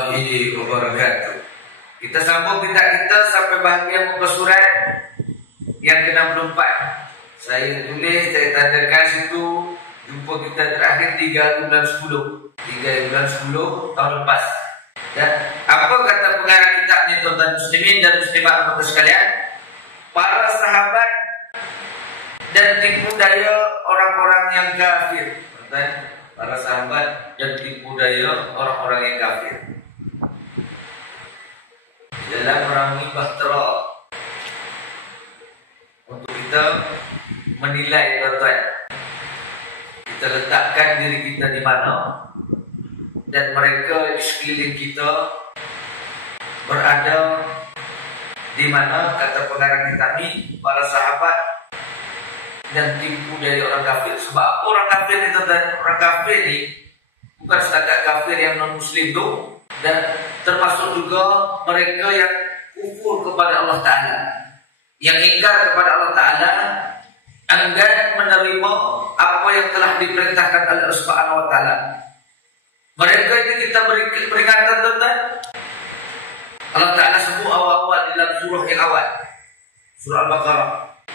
warahmatullahi wabarakatuh. Kita sambung kita sampai bahagian muka surat yang ke-64. Saya tulis, saya tandakan situ jumpa kita terakhir 3 bulan 10 tahun lepas. Dan apa kata pengarang kita ni tuan-tuan muslimin dan muslimat apa sekalian? Para sahabat dan tipu daya orang-orang yang kafir. Tuan-tuan, para sahabat dan tipu daya orang-orang yang kafir dalam merangi bahtera. Untuk kita menilai, tuan-tuan, kita letakkan diri kita di mana dan mereka di sekeliling kita berada di mana. Kata pengarang kitab ni, para sahabat dan tipu dari orang kafir. Sebab orang kafir ni, tuan-tuan, orang kafir ni bukan setakat kafir yang non-muslim tu, dan termasuk juga mereka yang kufur kepada Allah Ta'ala, yang ingkar kepada Allah Ta'ala, enggan menerima apa yang telah diperintahkan oleh Allah Subhanahu Wa Ta'ala. Mereka ini kita beri peringatan, tuan-tuan. Allah Ta'ala sebut awal-awal dalam surah yang awal, surah Al-Baqarah,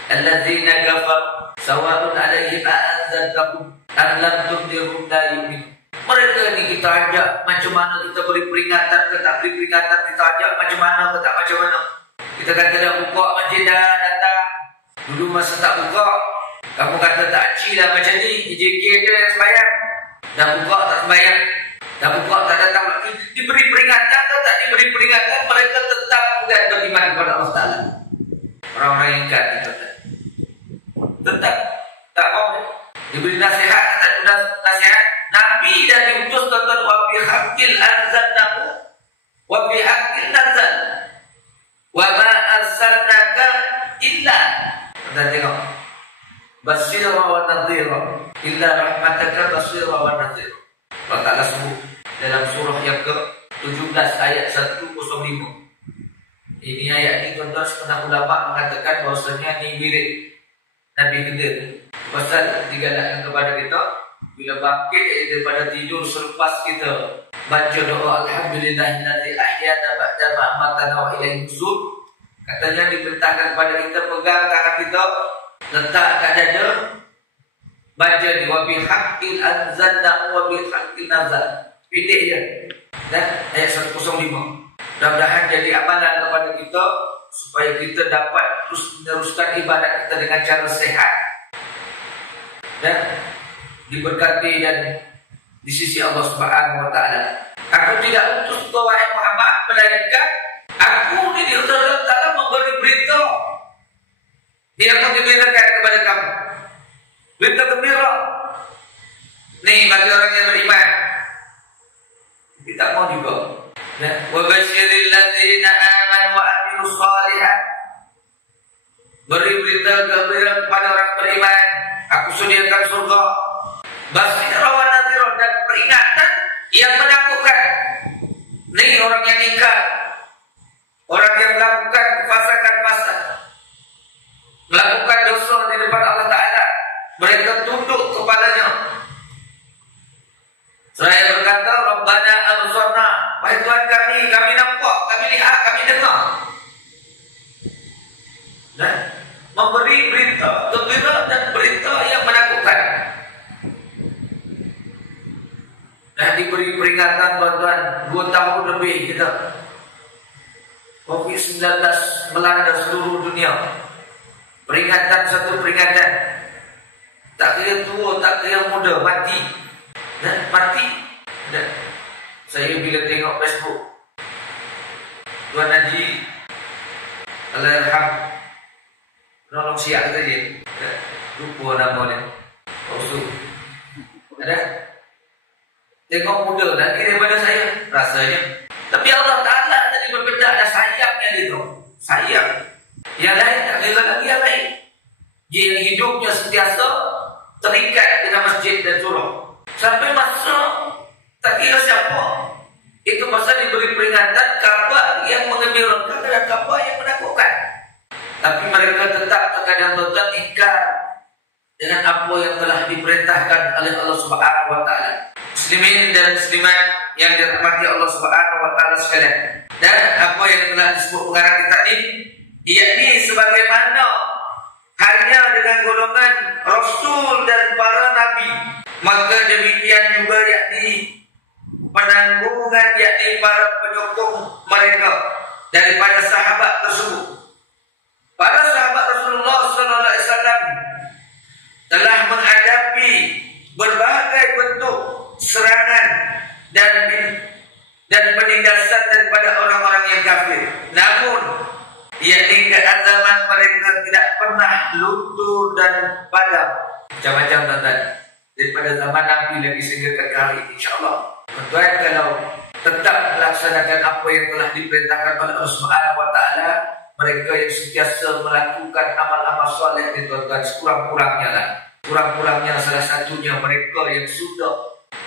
alladzina kafaru sawa'un 'alaihim a'anzartahum am lam tunzirhum la yu'minun. Mereka ni kita ajak macam mana, kita beri peringatan ke tak beri peringatan, kita ajak macam mana ke tak macam mana. Kita kata dah buka masjid dah datang, dulu masa tak buka kamu kata tak cik lah macam ni, JK je yang sembahyang, dah buka tak sembahyang, dah buka tak datang. Diberi peringatan atau tak diberi peringatan, mereka tetap bukan beriman kepada Allah Ta'ala. Orang-orang yang ingkar itu tetap tak mau. Diberi nasihat, tak ada nasihat. Nabi dah diutus, tuan-tuan, wa bihaqqil anzalnahu wa bihaqqil nazal wa ma arsalnaka illa. Kita tengok, basyira wa nadhira illa rahmataka basyira wa nadhira. Allah Ta'ala sebut dalam surah yang ke-17 ayat 105. Ini ayat ini, tuan-tuan, setengah ulama mengatakan bahawasanya ini mirip Nabi Khidir. Pasal digalakkan kepada kita bila bangkit daripada tidur selepas kita baca doa alhamdulillahilladzi ahyana ba'da ma amatana wa ilaihi nusyur. Katanya diperintahkan kepada kita pegang tangan kita, letak kat dada, baca di wa bihaqqil anzalna wa bihaqqil nazal. Pilih je. Dan ayat 105. Mudah-mudahan jadi amalan kepada kita supaya kita dapat terus meneruskan ibadat kita dengan cara sehat dan diberkati dan di sisi Allah Subhanahu Wa Ta'ala. Aku tidak utus kau wahai Muhammad, melainkan aku ni diutus Allah Ta'ala memberi berita yang menggembirakan kepada kamu, berita gembira ni bagi orang yang beriman. Kita mau juga. Wa basyiril ladzina amanu wa amilus shalihat. Beri berita gembira kepada orang beriman, aku sediakan surga. Basyirah wa nadhirah, dan peringatan yang menakutkan. Ni orang yang ingkar, orang yang melakukan kefasakan, melakukan dosa di depan Allah Ta'ala, mereka tunduk kepalanya. Saya berkata, Rabbana absarna, wahai Tuhan kami nampak, kami lihat, kami dengar. Dan memberi berita gembira dan berita yang menakutkan. Dan diberi peringatan, tuan-tuan, 2 tahun lebih kita COVID-19 melanda seluruh dunia. Peringatan, satu peringatan. Tak kira tua, tak kira muda, mati. Dan mati. Dan saya bila tengok Facebook, Tuan Haji Allahyarham nolong siap tadi, lupa nama dia, Usul. Ada? Tengok muda lagi daripada saya rasanya. Tapi Allah Ta'ala tadi berbeza, ada sayangnya dia tu. Sayang. Yang lain tak kira lagi yang lain. Dia yang hidupnya sentiasa terikat dengan masjid dan surau. Sampai masa tak kira siapa. Itu masa diberi peringatan kabar yang menggembirakan dan kabar yang menakutkan. Tapi mereka tetap terkadang tuan ingkar dengan apa yang telah diperintahkan oleh Allah Subhanahu Wa Ta'ala. Muslimin dan muslimat yang dirahmati Allah Subhanahu wa taala sekalian. Dan apa yang telah disebut pengarang kita ini, yakni sebagaimana hanya dengan golongan Rasul dan para Nabi, maka demikian juga yakni penanggungan yakni para penyokong mereka daripada sahabat tersebut. Para sahabat Rasulullah sallallahu alaihi wasallam telah menghadapi berbagai bentuk serangan dan penindasan daripada orang-orang yang kafir. Namun yakni keazaman mereka tidak pernah luntur dan padam. Macam-macam tuan-tuan, daripada zaman Nabi lagi sehingga kekal, insya-Allah. Tuan-tuan, kalau tetap melaksanakan apa yang telah diperintahkan oleh Allah Subhanahu wa taala, mereka yang sentiasa melakukan amal-amal soleh ni tuan-tuan, sekurang-kurangnya lah. Kurang-kurangnya salah satunya mereka yang sudah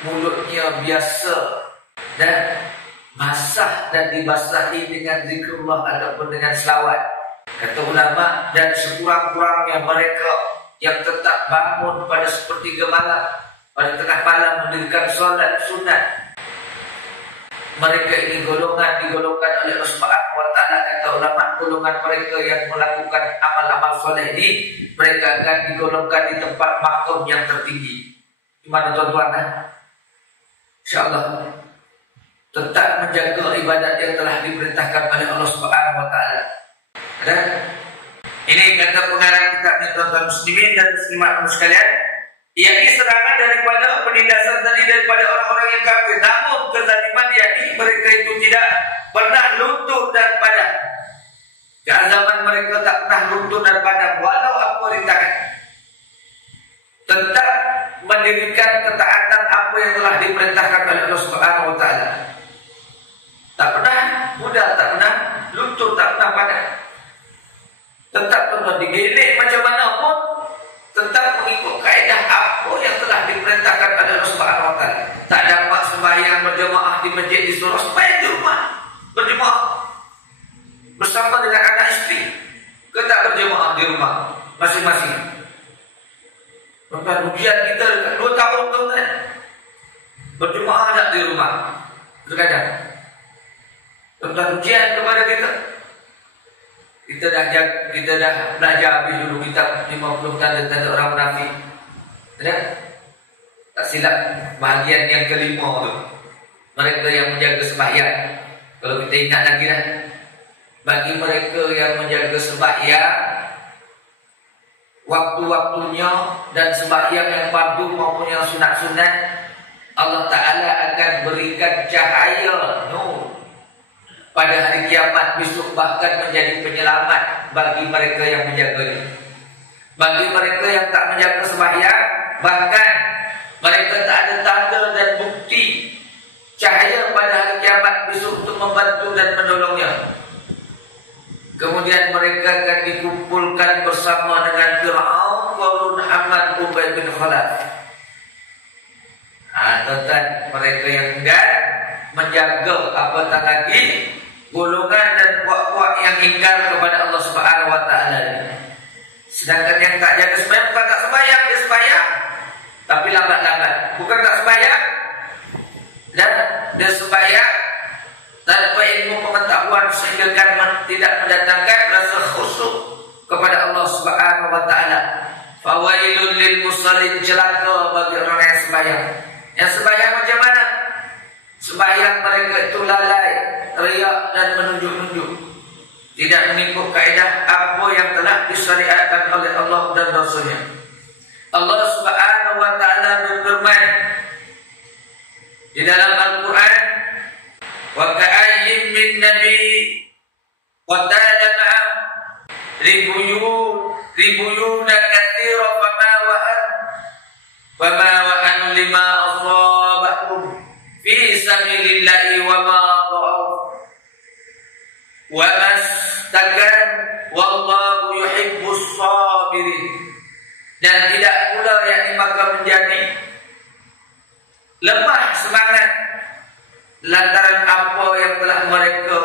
mulutnya biasa dan basah dan dibasahi dengan zikrullah ataupun dengan selawat. Kata ulama, dan sekurang-kurangnya mereka yang tetap bangun pada sepertiga malam, pada tengah malam mendirikan solat sunat. Mereka ini digolongkan oleh Allah Subhanahu wa taala. Kata ulama, golongan mereka yang melakukan amal-amal soleh ini, mereka akan digolongkan di tempat makom yang tertinggi. Gimana tuan-tuan? InsyaAllah tetap menjaga ibadat yang telah diperintahkan oleh Allah Subhanahu wa taala. Dan ini kata pengarang kitab ni tuan-tuan muslimin dan muslimat sekalian, yakni serangan daripada penindasan tadi daripada orang-orang yang kafir. Namun kezaliman yakni mereka itu tidak pernah luntur dan padam. Keazaman mereka tak pernah luntur dan padam walau apa rintangan. Tetap mendirikan ketaatan apa yang telah diperintahkan oleh Allah Subhanahu wa taala. Tak pernah mudah, tak pernah luntur, tak pernah padam. Tetap tuan-tuan digelek macam mana pun, tetap mengikut kaedah apa yang telah diperintahkan oleh Allah Subhanahu wa taala. Tak dapat sembahyang berjemaah di masjid disuruh sembahyang di rumah berjemaah bersama dengan anak isteri. Ke tak berjemaah di rumah masing-masing. Tuan-tuan, ujian kita 2 tahun tuan-tuan, berjemaah tak di rumah terkadang. Tuan-tuan, ujian kepada kita. Kita dah belajar habis dulu kitab 50 tanda-tanda orang munafik. Tak silap bahagian yang kelima tu, mereka yang menjaga sembahyang. Kalau kita ingat lagi dah, bagi mereka yang menjaga sembahyang, waktu-waktunya dan sembahyang yang fardu maupun yang sunat-sunat, Allah Ta'ala akan berikan cahaya nur pada hari kiamat besok, bahkan menjadi penyelamat bagi mereka yang menjaganya. Bagi mereka yang tak menjaga sembahyang, bahkan mereka tak ada tanda dan bukti cahaya pada hari kiamat besok untuk membantu dan menolongnya. Kemudian mereka akan dikumpulkan bersama dengan Fir'aun, Qarun, Haman, Ubay bin Khalaf. Tuan-tuan, mereka yang enggan menjaga apatah lagi golongan dan puak-puak yang ingkar kepada Allah Subhanahu wa taala. Sedangkan yang tak jaga sembahyang, bukan tak sembahyang, dia sembahyang tapi lambat-lambat. Bukan tak sembahyang, dan dia sembahyang tanpa ilmu pengetahuan sehingga tidak mendatangkan rasa khusyuk kepada Allah Subhanahu wa taala. Fawailul lil musallin, celaka bagi orang yang sembahyang. Yang sembahyang macam mana? Sembahyang mereka itu lalai, riak dan menunjuk-nunjuk, tidak mengikut kaedah apa yang telah disyariatkan oleh Allah dan Rasulnya. Allah Subhanahu wa taala berfirman di dalam Al-Quran, wa ka'ayyin min nabi qatala ma'am ribuyuna katsira fama wa'an lima asabahum fi sabilillahi wa ma dha'af wa mastakan wallahu yuhibbus sabirin. Dan tidak pula yakni maka menjadi lemah semangat lantaran apa yang telah mereka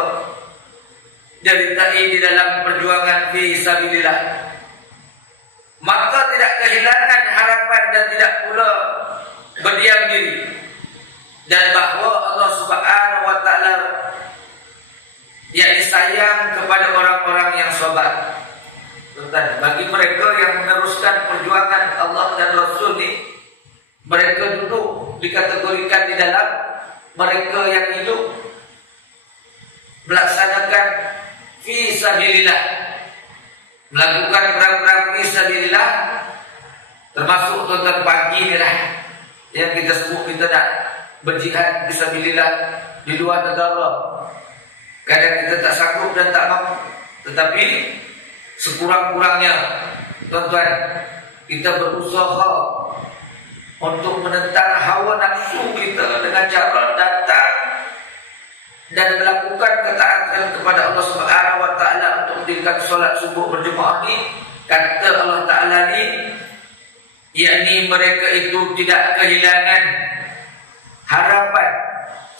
derita di dalam perjuangan fi sabilillah. Maka tidak kehilangan harapan dan tidak pula berdiam diri, dan bahawa Allah Subhanahu wa taala yakni sayang kepada orang-orang yang sabar. Bagi mereka yang meneruskan perjuangan Allah dan Rasul ini, mereka duduk dikategorikan di dalam mereka yang hidup melaksanakan fi sabilillah, melakukan perang-perang fi sabilillah, termasuk tuan-tuan pagi ni lah yang kita sebut kita nak berjihad fi sabilillah di luar negara. Kadang kita tak sanggup dan tak mampu, tetapi sekurang-kurangnya tuan-tuan kita berusaha untuk menentang hawa nafsu kita dengan cara datang dan melakukan ketaatan kepada Allah Subhanahu wa taala untuk mendirikan solat subuh berjemaah ni. Kata Allah Taala ni, yakni mereka itu tidak kehilangan harapan,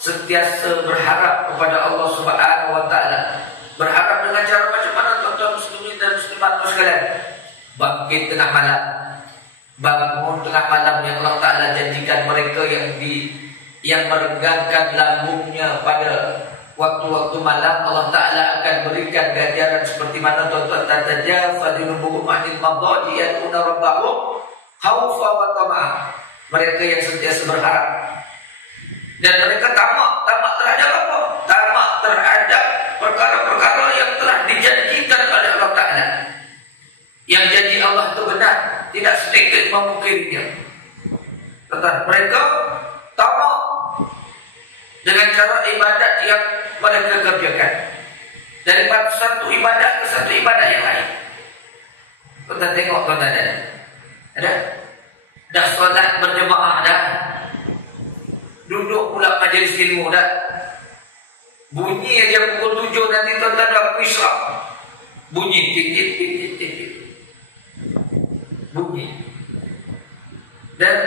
sentiasa berharap kepada Allah Subhanahu wa taala. Berharap dengan cara macam mana tuan-tuan muslimin dan muslimat sekalian? Bangkit tengah malam, bangun tengah malam yang Allah Taala janjikan mereka yang merenggangkan lambungnya pada waktu-waktu malam, Allah Taala akan berikan ganjaran seperti mana tuan-tuan tatajafa junubuhum 'anil madadi yad'una rabbahum khaufa wa tama'ah. Mereka yang sentiasa berharap dan mereka tamak terhadap apa? Tamak terhadap perkara-perkara yang telah dijanjikan oleh Allah Taala. Yang janji Allah itu benar, tidak sedikit memungkirinya. Tetapi mereka tamak dengan cara ibadat yang mereka kerjakan, dari satu ibadat ke satu ibadat yang lain. Kita tengok tuan-tuan, ada dah solat berjemaah dah, duduk pula majlis ilmu dah, bunyi aja pukul 7 nanti tuan-tuan dah isyak, bunyi titik bunyi, dan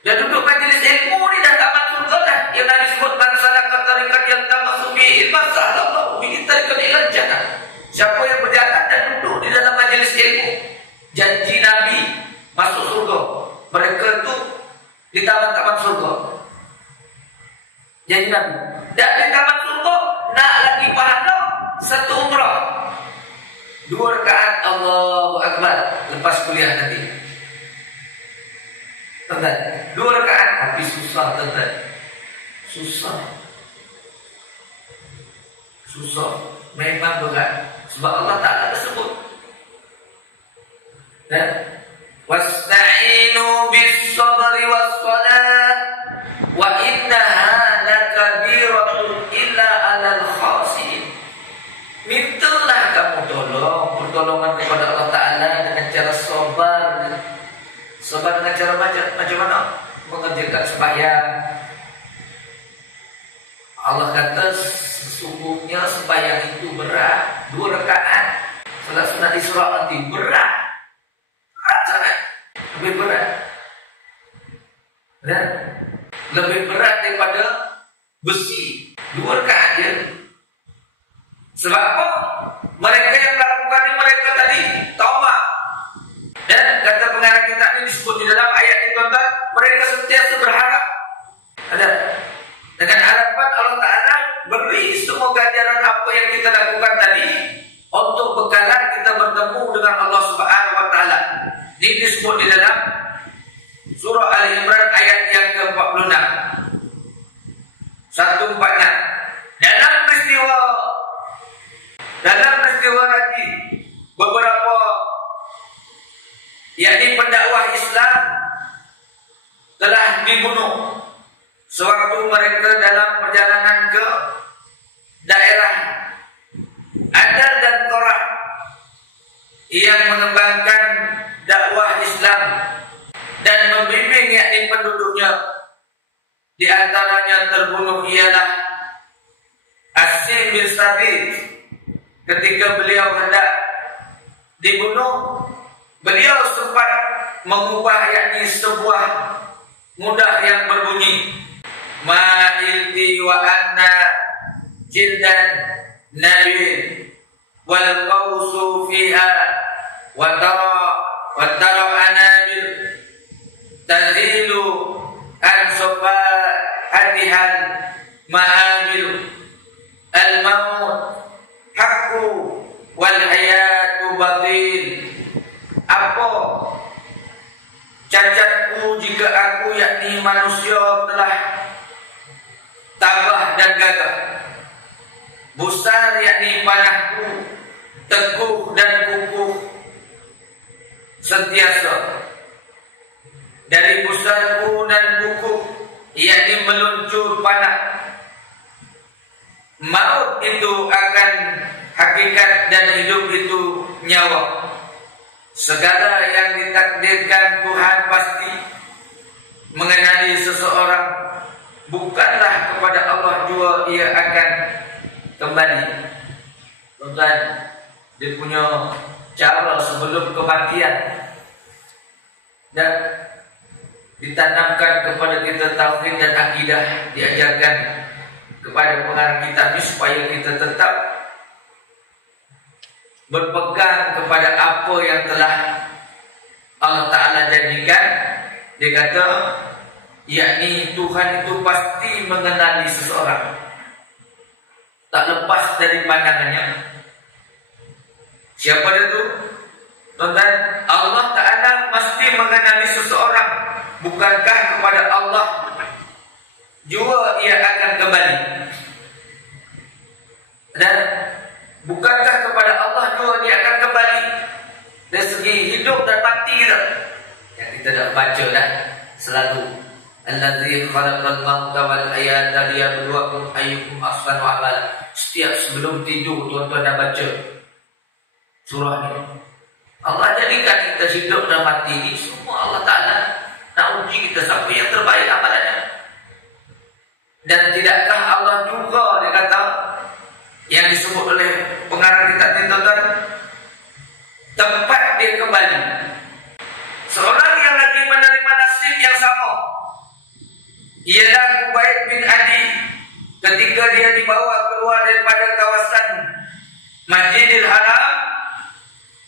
duduk majlis ilmu ni dah tak masuk dah. Yang Nabi sebut masalah tarikat yang tak masuk bi masalah Allah bi tarikat ilal jannah. Siapa yang berjalan dan duduk di dalam majlis ilmu, janji Nabi masuk surga. Mereka tu di taman-taman surga. Janji Nabi. Dan di taman surga nak lagi pahala satu umrah. 2 rakaat Allahu Akbar lepas kuliah nanti. Tuan-tuan, 2 rakaat tapi susah tuan-tuan. Susah. Memang berat. Sebab Allah Ta'ala tersebut. Dan wasta'inu bis-sabri was-salat wa innaha lakabiratun illa 'alal khashiin. Mintalah kamu pertolongan kepada Allah Ta'ala dengan cara sabar. Sabar dengan cara macam mana? Mengerjakan sembahyang. Allah kata sesungguhnya sembahyang itu berat. 2 rakaat salat sunat Isra nanti berat sangat, lebih berat. Dan lebih berat daripada besi. 2 rakaat dia. Sebab apa? Mereka yang melakukan ini, mereka tadi tamak. Dan kata pengarang kitab ini disebut di dalam ayat ini tuan-tuan, mereka sentiasa berharap. Ada dengan harapan Allah Ta'ala beri semua ganjaran apa yang kita lakukan tadi untuk bekalan kita bertemu dengan Allah Subhanahu wa Ta'ala. Ini disebut di dalam surah Ali Imran ayat yang ke-46. 146. Dalam peristiwa tadi beberapa yakni pendakwah Islam telah dibunuh sewaktu mereka dalam perjalanan ke daerah Adal dan Korah yang mengembangkan dakwah Islam dan membimbing yakni penduduknya. Di antaranya terbunuh ialah Asim bin Sabit. Ketika beliau hendak dibunuh, beliau sempat mengubah yakni sebuah mudah yang berbunyi ma'ilti wa anna jildan nabil wal qawsu fiha wa tara anabil tazilu an sofa hadihal ma'amilu al-maut haqqu wal hayatu batil. Apa cacatku jika aku yakni manusia telah tabah dan gagah, besar yakni panahku, teguh dan kukuh sentiasa. Dari besarku dan kukuh yakni meluncur panah, maut itu akan hakikat dan hidup itu nyawa. Segala yang ditakdirkan Tuhan pasti mengenali seseorang, bukanlah kepada Allah jua ia akan kembali. Tuan, dia punya cara sebelum kematian dan ditanamkan kepada kita tauhid dan akidah, diajarkan kepada pengarang kitab ini supaya kita tetap berpegang kepada apa yang telah Allah Ta'ala janjikan. Dia kata yakni Tuhan itu pasti mengenali seseorang, tak lepas dari pandangannya. Siapa dia tu? Tuan-tuan, Allah Ta'ala mesti mengenali seseorang. Bukankah kepada Allah jua ia akan kembali? Dan bukankah kepada Allah jua dia akan kembali? Dari segi hidup dan mati kita, yang kita dah baca dah selalu, allazi khalaqal mauta wal hayata liyabluwakum ayyukum ahsanu amala. Setiap sebelum tidur tuan-tuan dah baca surah ini. Allah jadikan kita hidup dan mati ini semua Allah Ta'ala nak uji kita siapa yang terbaik amalannya. Dan tidakkah Allah juga, dia kata, yang disebut oleh pengarang kitab ini, tuan-tuan, tempat dia kembali. Seorang yang lagi menerima nasib yang sama ialah Ubaid bin Adi. Ketika dia dibawa keluar daripada kawasan Masjidil Haram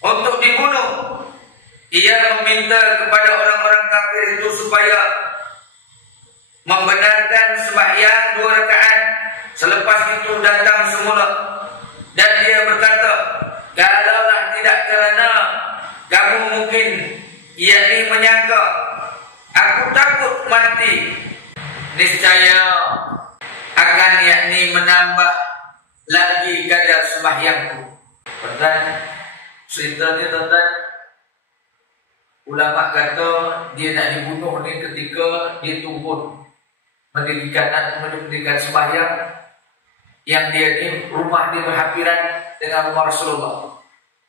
untuk dibunuh, ia meminta kepada orang-orang kafir itu supaya membenarkan sembahyang 2 rakaat. Selepas itu datang semula dan dia berkata, kalaulah tidak kerana kamu mungkin yakni menyangka aku takut mati, niscaya akan yakni menambah lagi kadar sembahyangku. Betul ceritanya, tuan-tuan. Ulama kata dia nak dibunuh ni ketika dia turun mendirikan sembahyang yang dia ni rumah dia berhampiran dengan rumah Rasulullah.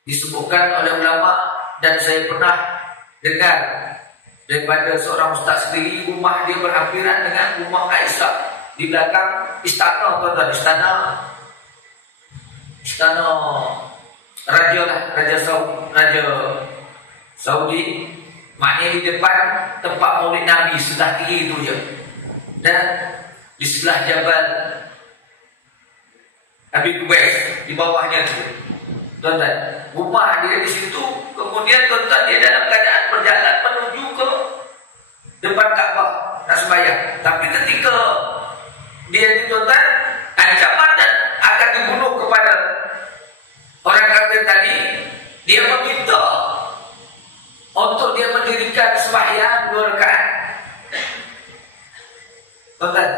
Disebutkan oleh ulama dan saya pernah dengar daripada seorang ustaz sendiri, rumah dia berhampiran dengan rumah Aisyah di belakang istana, tuan-tuan, istana raja lah, raja Saudi. Maknanya di depan tempat maulid Nabi, sebelah kiri itu je, dan di sebelah Jabal Abi Qubais di bawahnya tu, tuan-tuan, rumah dia di situ. Kemudian tuan-tuan, dia dalam keadaan berjalan menuju ke depan Kaabah nak sembahyang. Tapi ketika dia ni, tuan-tuan, ancaman dan akan dibunuh kepada orang kafir tadi, dia meminta untuk dia mendirikan sembahyang 2 rakaat. Tuan-tuan,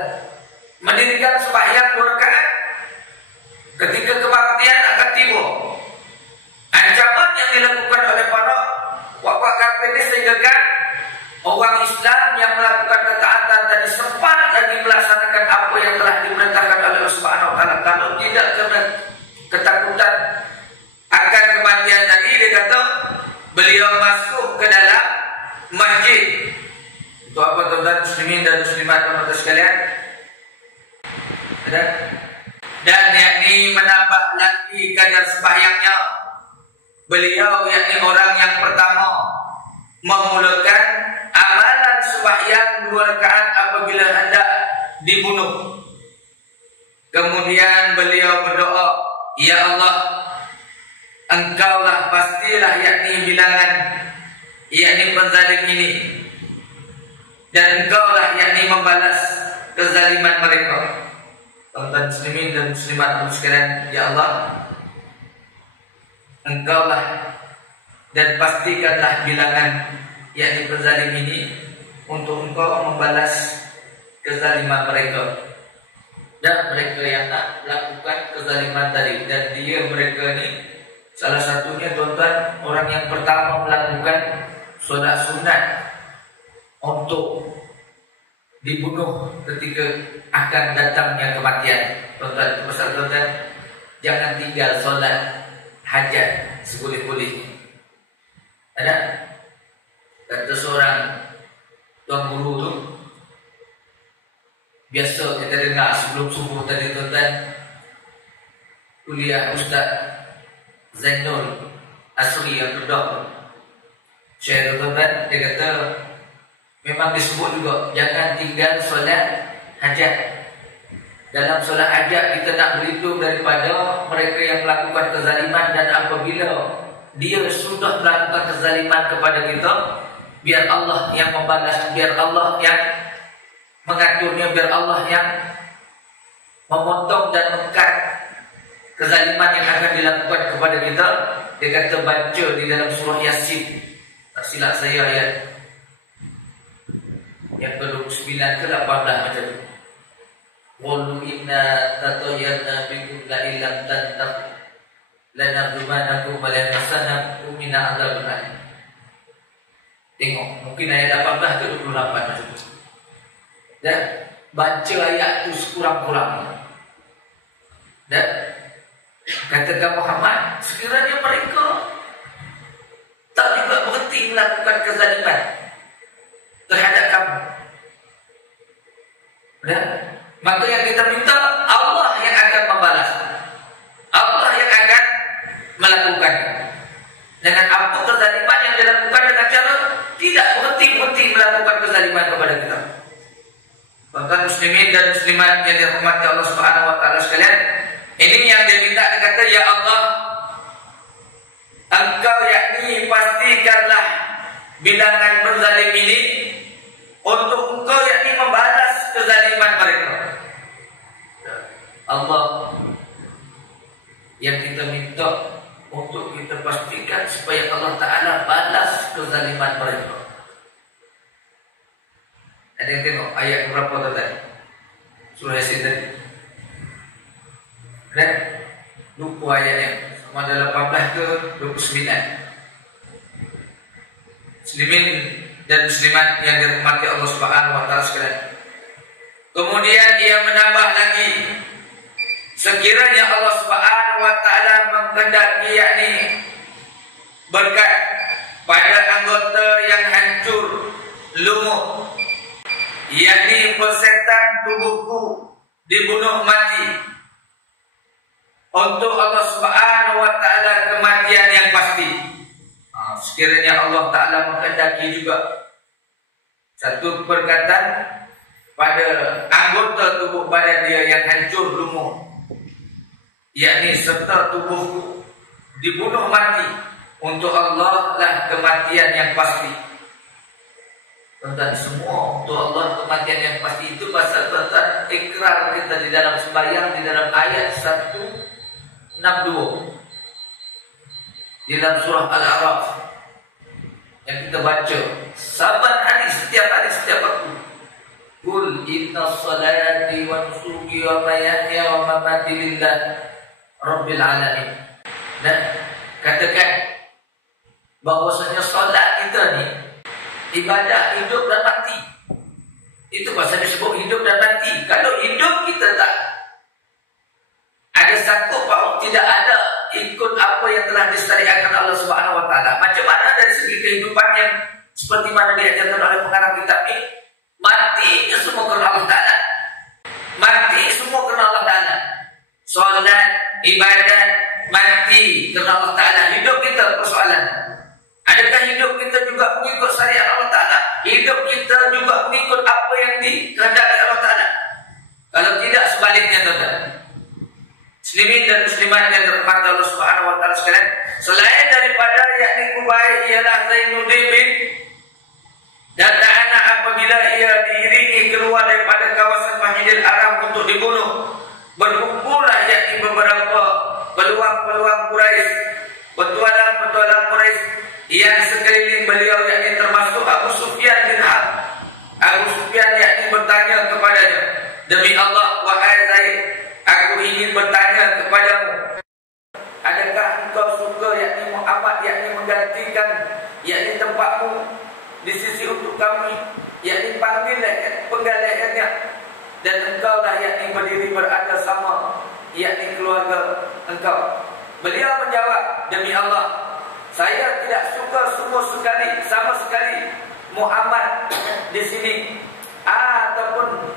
mendirikan sembahyang 2 rakaat ketika kematian akan tiba. Ancaman yang dilakukan oleh para wafat kafir ini sehingga kan orang Islam yang melakukan ketaatan tadi sempat lagi melaksanakan apa yang telah diperintahkan oleh Allah Subhanahu wa Ta'ala. Kalau tidak kerana ketakutan akan kematian tadi, dia kata beliau masuk ke dalam masjid. Itu apa, tuan-tuan muslimin dan muslimat teman-teman sekalian? Dan yakni menambah lagi kadar sembahyangnya. Beliau yakni orang yang pertama memulakan amalan sembahyang 2 rakaat apabila hendak dibunuh. Kemudian beliau berdoa, ya Allah, Engkaulah pastilah yakni bilangan yakni penzalim ini, dan Engkaulah yakni membalas kezaliman mereka. Tuan-tuan muslimin dan muslimat sekalian, ya Allah, Engkaulah dan pastikanlah bilangan yakni penzalim ini untuk Engkau membalas kezaliman mereka dan mereka yang nak melakukan kezaliman tadi. Dan mereka ni salah satunya tuan-tuan orang yang pertama melakukan solat sunat untuk dibunuh ketika akan datangnya kematian. Tuan-tuan, pasal tuan-tuan jangan tinggal solat hajat seboleh-bolehnya. Ada kata seorang tuan guru tu, biasa kita dengar sebelum subuh tadi tuan-tuan, kuliah Ustaz Zainul Asri yang kedok share tuan-tuan, dia kata memang disebut juga jangan tinggal solat hajat. Dalam solat hajat kita nak berlindung daripada mereka yang melakukan kezaliman, dan apabila dia sudah melakukan kezaliman kepada kita, biar Allah yang membalas, biar Allah yang mengaturnya, biar Allah yang memotong dan mengkat kezaliman yang akan dilakukan kepada kita. Dia kata baca di dalam surah Yasin, tak silap saya ayat yang ke-29 ke-18 macam tu. Qalu inna tatayyarna bikum la illam tantahu lanabluwannakum wa lanasanakum min adzabin alim. Tengok, mungkin ayat 18 ke 28 macam tu. Dan baca ayat tu sekurang-kurangnya. Dan katakan Muhammad, sekiranya mereka tak juga berhenti melakukan kezaliman terhadap kamu, dan maka yang kita minta, Allah yang akan membalas, Allah yang akan melakukan. Dengan apa kezaliman yang dilakukan dengan cara tidak berhenti-henti melakukan kezaliman kepada kita. Bahkan muslimin dan muslimat yang dirahmati Allah Subhanahu wa taala sekalian, ini yang dia minta, dia kata, ya Allah, Engkau yakni pastikanlah bilangan penzalim ini untuk Engkau yakni membalas kezaliman mereka. Allah yang kita minta untuk kita pastikan supaya Allah Ta'ala balas kezaliman mereka. Ada yang tengok ayat berapa tadi? Surah Yasin tadi. Dan lupa ayatnya, sama ada 18 ke 29. Muslimin dan muslimat yang dirahmati Allah Subhanahu wa taala sekalian. Kemudian ia menambah lagi, sekiranya Allah Subhanahu wa taala menghendaki yakni berkat pada anggota yang hancur lumpuh, yakni persetan tubuhku dibunuh mati, untuk Allah Subhanahu wa taala kematian yang pasti. Sekiranya Allah Ta'ala menghendaki juga satu perkataan pada anggota tubuh badan dia yang hancur lumpuh, yakni serta tubuhku dibunuh mati, untuk Allah lah kematian yang pasti. Tuan-tuan, semua untuk Allah kematian yang pasti itu pasal tuan-tuan ikrar kita di dalam sembahyang, di dalam ayat 162 di dalam surah Al-A'raf yang kita baca saban hari, setiap waktu. Qul inna salati wa nusuki wa mahyaya wa mamati lillah rabbil alamin. Dan katakan bahwasanya salat kita ni ibadah hidup dan mati. Itu pasal disebut hidup dan mati. Kalau hidup kita tak ada sangkut paut, tidak ada ikut apa yang telah disyariatkan Allah Subhanahu wa taala. Macam mana dari segi kehidupan yang seperti mana diajarkan oleh pengarang kitab ini, mati semua kerana Allah Taala. Mati semua kerana Allah Taala. Solat, ibadat, mati kerana Allah Taala. Hidup kita persoalan. Adakah hidup kita juga mengikut syariat Allah Taala? Hidup kita juga mengikut apa yang dikehendaki Allah Taala? Kalau tidak, sebaliknya tuan-tuan. Muslimin dan muslimat yang dirahmati Allah Subhanahu wa taala sekalian, selain daripada yakni kubaik ialah Zainuddin, dan anak apabila ia diiringi keluar daripada kawasan Masjidil Haram untuk dibunuh, berkumpullah yakni beberapa peluang-peluang Quraisy, petualang-petualang Quraisy yang sekeliling beliau, yakni termasuk Abu Sufyan bin Harb. Abu Sufyan yakni bertanya kepadanya, demi Allah wahai Zaid, aku ingin bertanya kepadamu, adakah engkau suka yakni Muhammad yakni menggantikan yakni tempatmu di sisi untuk kami, yakni panggil penggaliannya, dan engkau lah yakni berdiri berada sama yakni keluarga engkau. Beliau menjawab, demi Allah, saya tidak suka sama sekali Muhammad di sini, ataupun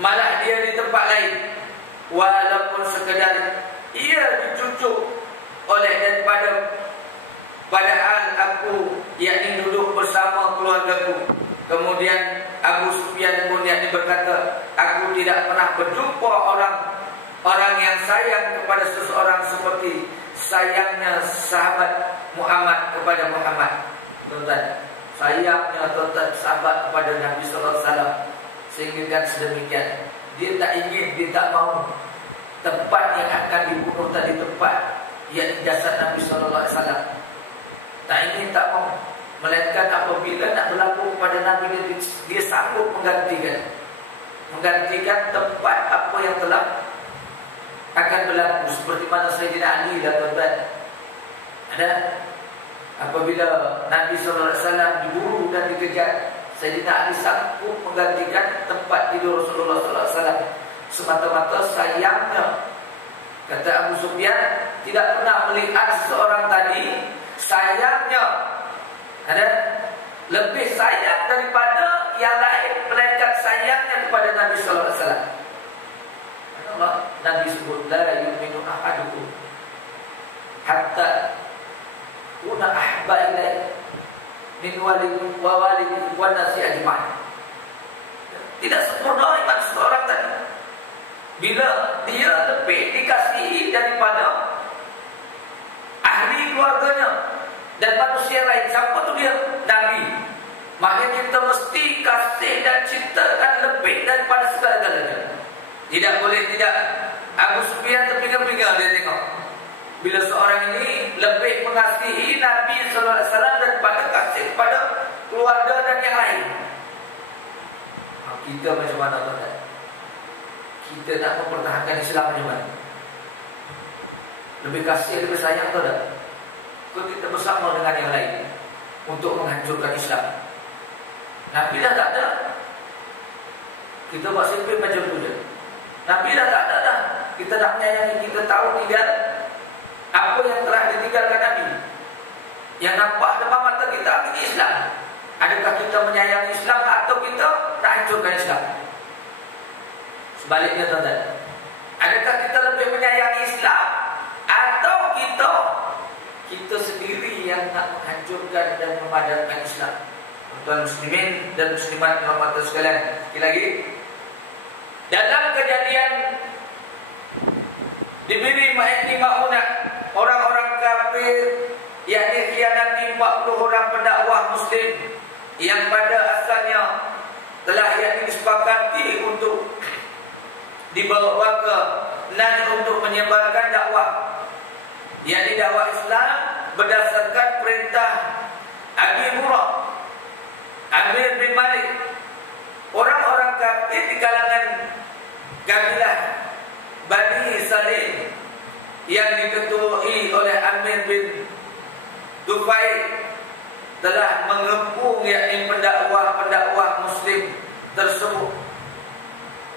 malah dia di tempat lain, walaupun sekedar ia dicucuk oleh daripada padahal aku yakni duduk bersama keluargaku. Kemudian Abu Sufyan pun yakni berkata, aku tidak pernah berjumpa orang yang sayang kepada seseorang seperti sayangnya sahabat Muhammad kepada Muhammad. Tuan-tuan, sayangnya tuan-tuan sahabat kepada Nabi sallallahu alaihi wasallam, sehingga kan sedemikian dia tak ingin, dia tak mahu tempat yang akan dibunuh tadi, tempat yakni jasad Nabi sallallahu alaihi wasallam, tak ingin, tak mahu. Melainkan apabila nak berlaku kepada Nabi, dia sanggup menggantikan tempat apa yang telah akan berlaku. Seperti mana Sayyidina Ali lah tuan-tuan. Ada apabila Nabi SAW diburu dan dikejar, Sayyidina Ali sanggup menggantikan tempat tidur Rasulullah SAW semata-mata sayangnya. Kata Abu Sufyan, tidak pernah melihat seseorang tadi sayangnya ada lebih sayang daripada yang lain, melainkan sayangnya kepada Nabi sallallahu alaihi wasallam. Allah Nabi sebut, la yu'minu ahadukum hatta kuna ahba ilaihi min walidi wa walidi wa nasi ajma'in. Tidak sempurna iman seseorang tadi bila dia lebih dikasihi daripada ahli keluarganya dan manusia lain. Siapa tu dia? Nabi. Maknanya kita mesti kasih dan cintakan lebih daripada segala-galanya. Tidak boleh tidak. Abu Sufyan terpinga-pinga dia tengok bila seorang ini lebih mengasihi Nabi sallallahu alaihi wasallam daripada kasih kepada keluarga dan yang lain. Kita macam mana tuan-tuan? Kita nak mempertahankan Islam macam mana? Lebih kasih, lebih sayang atau tak? Kalau kita bersama dengan yang lain untuk menghancurkan Islam. Nabi dah tak ada, kita buat sipir macam tu je. Nabi dah tak ada dah. Kita nak menyayangi, kita tahu tinggal apa yang telah ditinggalkan Nabi. Yang nampak depan mata kita ini Islam. Adakah kita menyayangi Islam atau kita nak hancurkan Islam? Sebaliknya tuan-tuan, adakah kita lebih menyayangi Islam atau kita sendiri yang nak menghancurkan dan memadamkan Islam? Tuan muslimin dan muslimat rahmat sekalian, sekali lagi, dalam kejadian diberi yakni Ma'unah, orang-orang kafir yakni khianati 40 orang pendakwah muslim yang pada asalnya telah yakni disepakati untuk dibawa ke Najd untuk menyebarkan dakwah, yakni dakwah Islam berdasarkan perintah Abi Murrah Amir bin Malik. Orang-orang kafir di kalangan kabilah Bani Salim yang diketuai oleh Amir bin Dufail telah mengepung yakni pendakwah muslim tersebut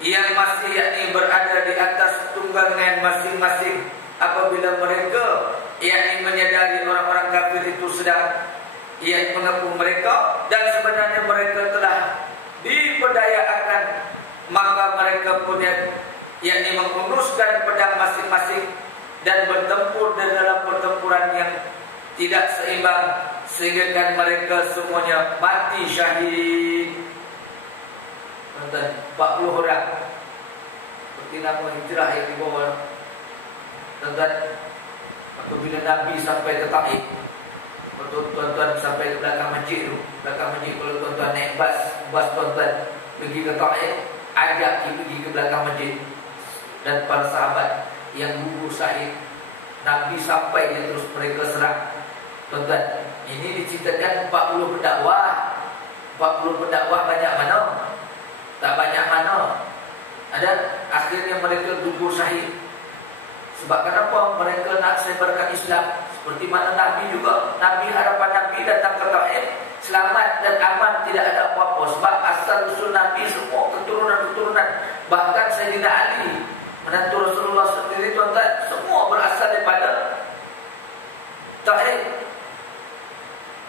yang masih yakni berada di atas tunggangan masing-masing. Apabila mereka yakni menyadari orang-orang kafir itu sedang ia mengepung mereka dan sebenarnya mereka telah diperdayakan, maka mereka pun yakni menguruskan pedang masing-masing dan bertempur dalam pertempuran yang tidak seimbang sehingga kan mereka semuanya mati syahid. 40 orang seperti nama hijrah yang dibawa tuan-tuan. Apabila Nabi sampai ke Taif, tuan-tuan sampai ke belakang masjid tu, belakang masjid, kalau tuan-tuan naik bas tuan-tuan pergi ke Taif, ajak pergi ke belakang masjid. dan para sahabat yang gugur syahid. Nabi sampai dia terus mereka serang. Tuan-tuan, ini diceritakan 40 pendakwah. 40 pendakwah banyak mana? Tak banyak mana. Ada akhirnya mereka gugur syahid. Sebab kenapa? Mereka nak sebarkan Islam. Seperti mana Nabi juga. Nabi, harapan Nabi datang ke Taif selamat dan aman, tidak ada apa-apa. Sebab asal usul Nabi semua keturunan-keturunan, bahkan Sayyidina Ali menantu Rasulullah sendiri, tuan-tuan, semua berasal daripada Taif.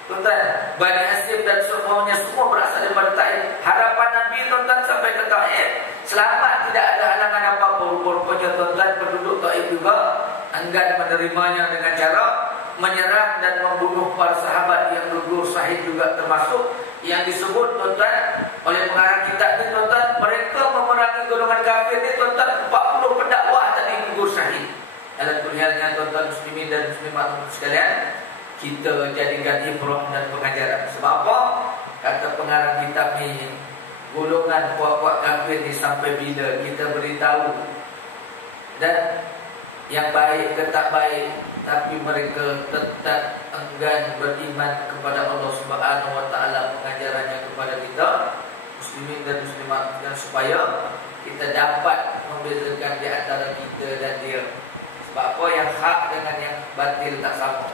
Tuan-tuan, Bani Hasyim dan semuanya semua berasal daripada Taif. Harapan Nabi, tuan-tuan, sampai ke Taif selamat, tidak ada halangan apa-apa. Rupa-rupanya, tuan-tuan, penduduk Taif juga enggan menerimanya dengan cara menyerang dan membunuh para sahabat yang gugur syahid juga termasuk yang disebut, tuan-tuan, oleh pengarang kitab ini, tuan-tuan, mereka memerangi golongan kafir ini, tuan-tuan, 40 pendakwah tadi gugur syahid. Dalam kuliahnya, tuan-tuan muslimin dan muslimat sekalian, kita jadikan ibrah dan pengajaran. Sebab apa? Kata pengarang kitab ini, golongan puak-puak kafir ini sampai bila kita beritahu, dan yang baik ke tak baik, tapi mereka tetap enggan beriman kepada Allah Subhanahu wa taala, pengajarannya kepada kita muslimin dan muslimat, dan supaya kita dapat membezakan di antara kita dan dia. Sebab apa? Yang hak dengan yang batil tak sama.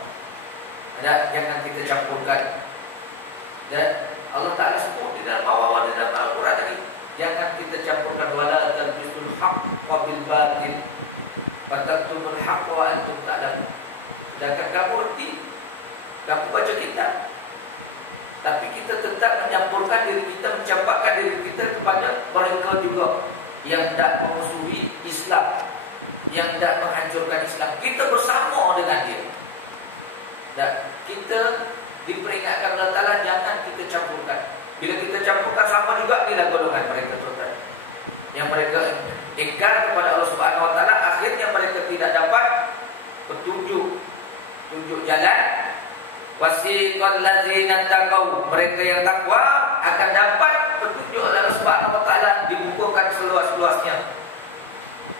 Ada, jangan kita campurkan. Dan Allah Taala sebut di dalam awal di dalam Al-Quran tadi, jangan kita campurkan, wala talbisul haqqa bil batil fataktumul haqqa wa antum ta'lamun. Sedangkan kamu erti, kamu baca kitab, tapi kita tetap mencampurkan diri kita, mencampakkan diri kita kepada mereka juga yang tidak memusuhi Islam, yang tidak menghancurkan Islam. Kita bersama dengan dia. Dan kita diperingatkan Allah Ta'ala, jangan kita campurkan. Bila kita campurkan, sama juga inilah golongan mereka, tuan-tuan, yang mereka ingkar kepada Allah Subhanahu wa taala, akhirnya mereka tidak dapat petunjuk, tunjuk jalan. Wasiqal ladzina taqaw, mereka yang takwa akan dapat petunjuk oleh Allah Subhanahu wa taala, dibukukan seluas-luasnya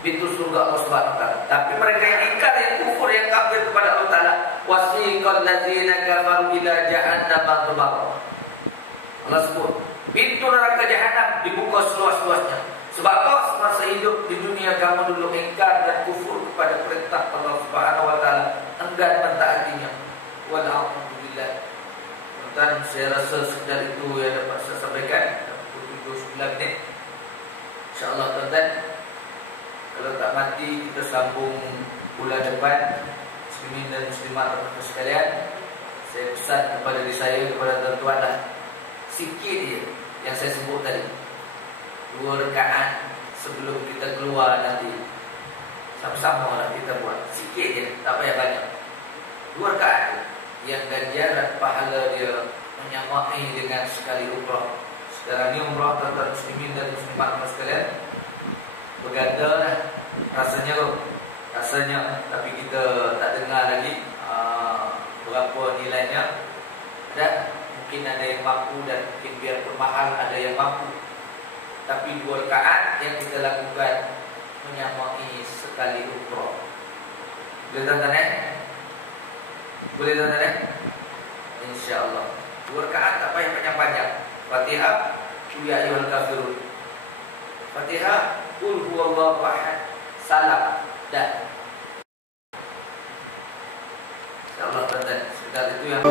pintu surga Allah Subhanahu wa taala. Tapi mereka yang ingkar, yang kufur, yang kafir kepada Allah Taala, wasiqal ladzina kafaru ila jahannam zumara. Allah sebut pintu neraka jahanam dibuka seluas-luasnya. Sebab apa? Semasa hidup di dunia kamu dulu ingkar dan kufur kepada perintah Allah Subhanahu wa taala, enggan mentaatinya. Walhamdulillah. Dan saya rasa sekedar itu yang dapat saya sampaikan. 29 menit. InsyaAllah, tuan-tuan, kalau tak mati, kita sambung bulan depan. Muslimin dan muslimat sekalian, saya pesan kepada diri saya, kepada tuan-tuan lah, sikit je yang saya sebut tadi. 2 rakaat sebelum kita keluar nanti, sama-sama lah kita buat. Sikit je, tak payah banyak. 2 rakaat yang ganjaran pahala dia menyamai dengan sekali umrah. Sekarang ni umrah, tuan-tuan muslimin dan muslimat sekalian, berganda lah rasanya, tapi kita tak dengar lagi berapa nilainya. Dan mungkin ada yang mampu, dan mungkin biarpun mahal ada yang mampu, tapi 2 rakaat yang kita lakukan menyamai sekali umrah. Boleh, tuan-tuan? Boleh, tuan-tuan? InsyaAllah 2 rakaat, tak payah panjang-panjang. Fatihah, Qul ya ayyuhal kafirun, Fatihah, Qul huwallahu ahad, salam, dan InsyaAllah, tuan-tuan, sekitar itu yang